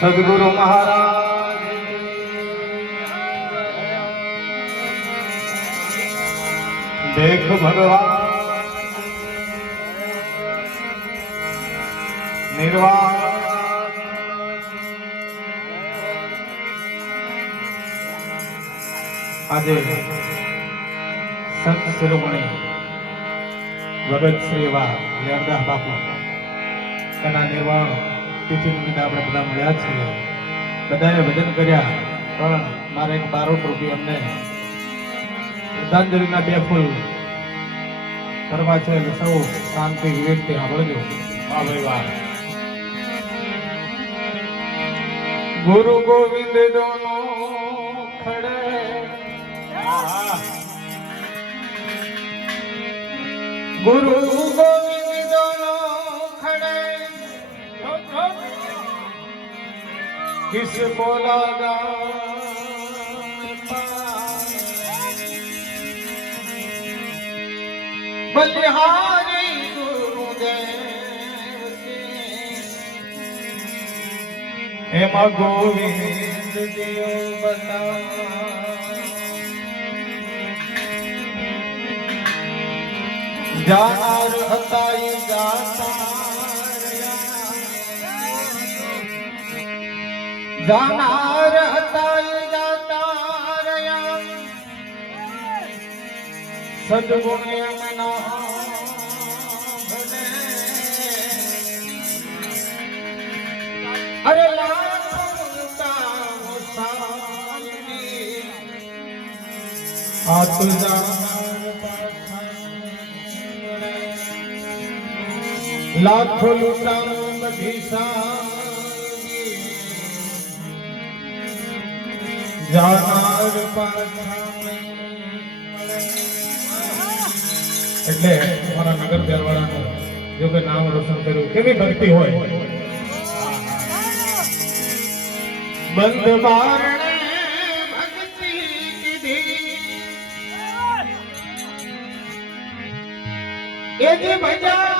સદગુરુ મહારાજ. દેખ ભગવાન. નિર્વાણ. આજે સંત શિરોમણી ભગત શ્રી એવા લેરદાસ બાપુ એના નિર્વાણ તિથિ નિમિત્તે આપણે બધા મળ્યા છીએ. બધાએ ભજન કર્યા પણ મારે એક બારોટ રૂપી અમને શ્રદ્ધાંજલિના બે ફૂલ કરવા છે. એટલે સૌ શાંતિ વિવેકથી સાંભળજો. વાહ ભાઈ વાહ ગુરુ ગોવિંદ દોનો ખડે ગુરુ ગોવિંદ किस बोला बलिहारी गुरुदेव એમાં ગોવિંદ દેવ બતા જાનાર હતા એ જાતા જાનાર હતા એ જાતા રહ્યા સદગુણ એમના. અરે. હાથ લાખો લૂંટાણો બધી. જાનાર. એટલે અમારા નગર દેરવાળાનું જો કે નામ રોશન કર્યું કેવી ભક્તિ હોય બંધ બારણે ભક્તિ કીધી એ જે ભજા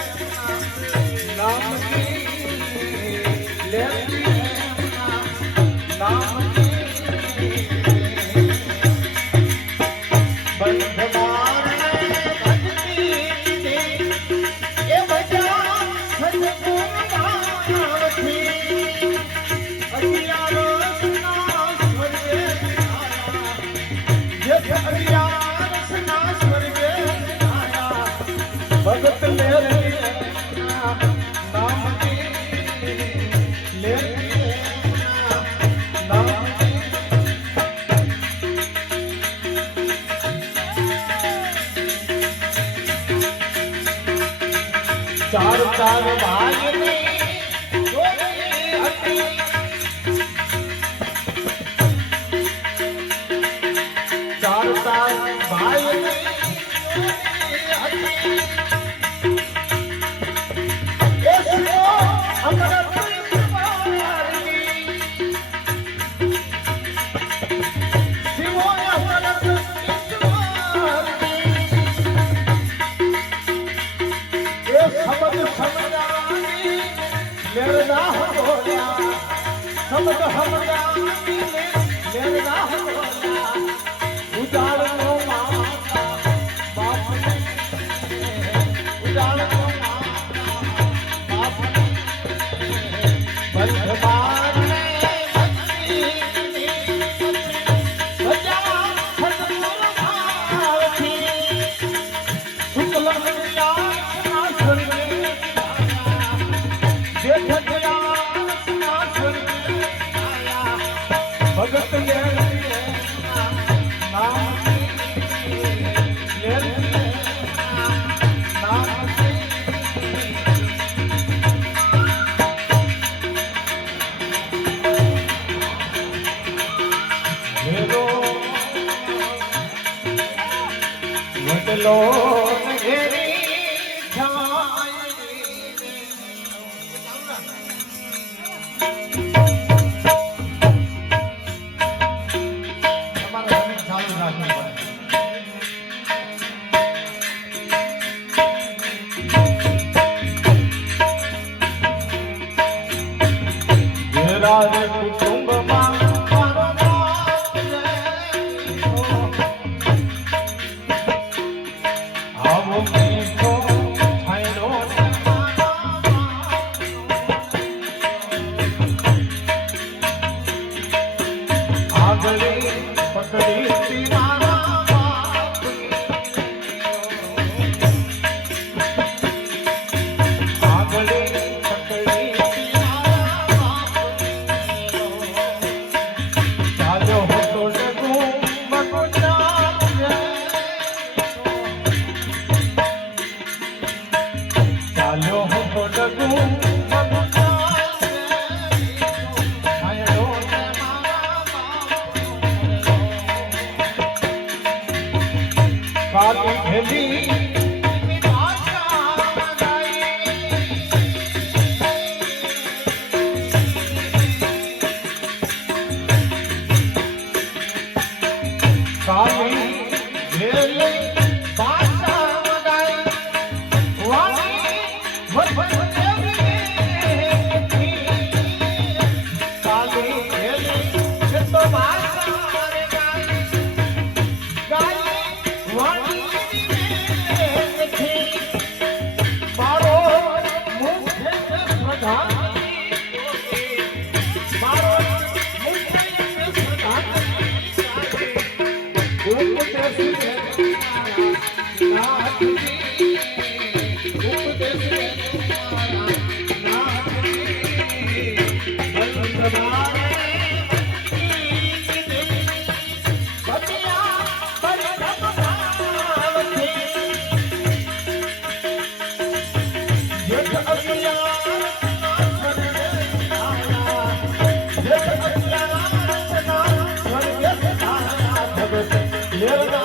ચાર ચાર ભાઈની જોડી लो Okay. Yeah.